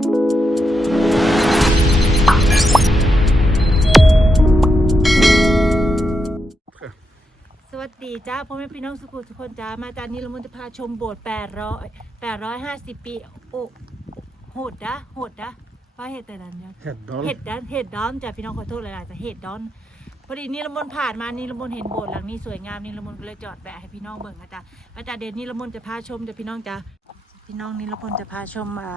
สวัสดีจ้าพ่อแม่พี่น้องสุขุมทุกคนจ้ามาจากนี้เรามันจะพาชมโบสถ์800 850ปีโอ้โหดนะโหดนะว่าเหตุแต่นั้นเนี่ย Heddal. เห็ดดอนเห็ดดอนจ้ะพี่น้องขอโทษหลายๆแต่เห็ดดอนพอดีนี่ละมนผ่านมานี่ละมนเห็นโบสถ์หลังนี้สวยงามนี่ละมนก็เลยจอดแวะให้พี่น้องเบิ่งนะจ๊ะอาจารย์เดนนี่ละมนจะพาชมจ้ะพี่น้องจ้ะพี่น้องนี่ละมนจะพาชมอ่า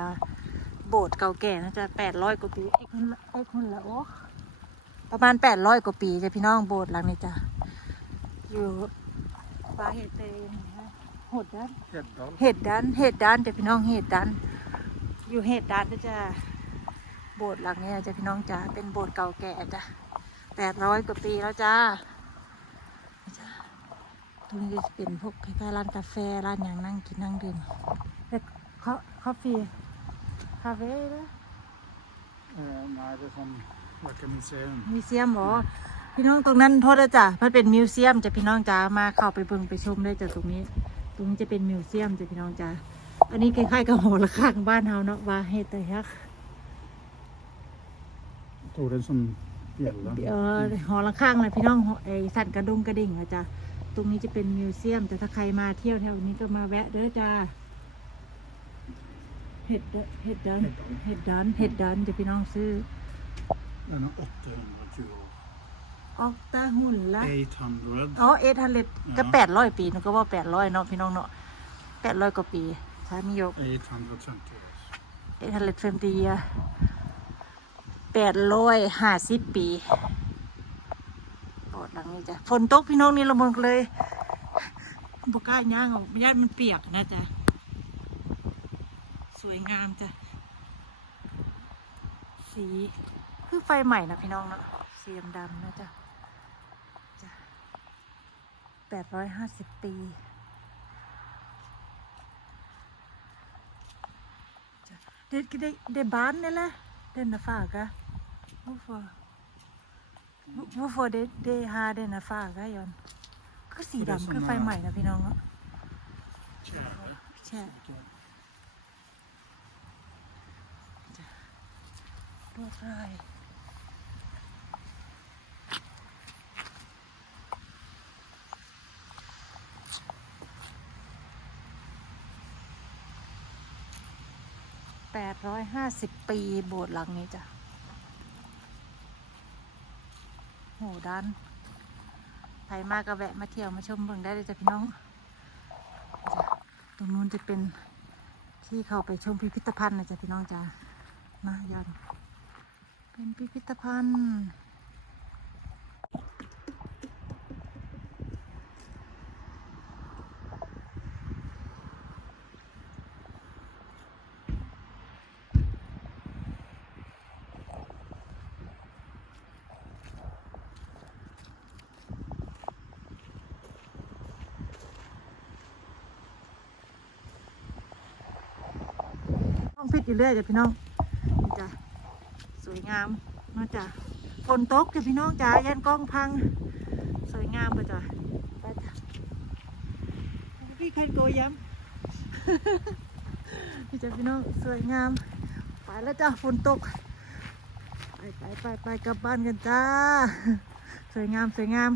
โบสถ์เก่าแก่นะจ๊ะ800กว่าปีไอ้คนละไอ้คนละโอ้ประมาณ800กว่าปีจ้ะพี่น้องโบสถ์หลังนี้จ้ะอยู่ปลาเห็ดเตนนะโหดด้าน Heddal. เห็ดดันเห็ดดันจะพี่น้องเห็ดดันอยู่เห็ดดันก็จะโบสถ์หลังเนี้จะพี่น้องจ้าเป็นโบสถ์เก่าแก่จ้ะแปดร้อยกว่าปีแล้วจ้าจ้ะตรงนี้ก็จะเป็นพวกคล้ายๆร้านกาแฟร้านอย่างนั่งกินนั่งดื่มแต่คอคอฟฟี่คาเฟ่นะ Eh, nej, det är som verkar museum. มิวเซียมเหรอพี่น้องตรงนั้นโทษนะจ้ะมันเป็นมิวเซียมจะพี่น้องจ้ามาเข้าไปเบิ่งไปชมได้จากตรงนี้ ตรงนี้จะเป็นมิวเซียมจะพี่น้องจ้าอันนี้คล้ายๆกับหอระฆังบ้านเฮาเนาะว่าเฮตเตอร์ฮัก Tog det som bjälla. เอ่อหอระฆังเลยพี่น้องหอไอสันกระดุงกระดิ่งอะจ้ะตรงนี้จะเป็นมิวเซียม แต่ถ้าใครมาเที่ยวแถวนี้ก็มาแวะเด้อจ้า เห็ดเด้อเห็ดดันเห็ดดันเห็ดดันจะพี่น้องซื้อ Den har 820 år. ออกตาหุ่นละ 800. อ๋อเอทฮันเลดก็แปดร้อยปีหนูก็ว่าแปดร้อยเนาะพี่น้องเนาะแปดร้อยกว่าปีถ้ามียก 850 år. เอทฮันเลดเฟมปีแปดร้อยห้าสิบปีโบสถ์หลังนี้จ้ะฝนตกพี่น้องนี่ละมนก็เลยบกล้าย่างออกญาติมันเปียกนะจ๊ะ สวยงามจ้ะ สีคือไฟใหม่นะพี่น้องเนาะสีดำๆนะจ๊ะจ้ะแปดร้อยห้าสิบปีจ้ะเด็ดได้ได้บ้านนี่แหละเด่นนะฝากะวูฟอวูฟอเดเดฮาเด่นนะฝากะยอนก็สีดำคือไฟใหม่นะพี่น้องเนาะ Tjäre. ใช่ ลวดลายแปดร้อยห้าสิบปีโบสถ์หลังนี้จ้ะโหดันใครมากก็แวะมาเที่ยวมาชมเบิ่งได้เลยจ้ะพี่น้อง ตรงนู้นจะเป็นที่เข้าไปชมพิพิธภัณฑ์นะจ๊ะพี่น้องจ้ามายัน เป็นพิพิธภัณฑ์ห้องพิษอยู่เรื่อยจ้ะพี่น้อง วยงามเนาะจ้ะฝนตกจ้ะพี่น้องจ้ายันกล้องพัง สวยงามเลยจ้ะไปจ้ะพี่เคยโกย้ำนี่จ้ะพี่น้องสวยงาม ไปแล้วจ้ะฝนตก ไปไปไปไปกลับบ้านกันจ้า สวยงามสวยงาม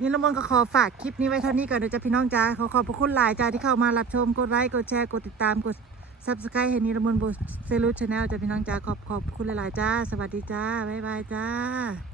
นี่ละมนก็ขอฝากคลิปนี้ไว้เท่านี้ก่อนเดี๋ยวจะพี่น้องจ้าขอขอบพระคุณหลายจ้าที่เข้ามารับชม กดไลค์ กดแชร์ กดติดตาม กด subscribe ให้นี่ละมนโบเซลูชาแนลจ้าพี่น้องจ้าขอบขอบคุณหลายๆจ้า สวัสดีจ้า บ๊ายบายจ้า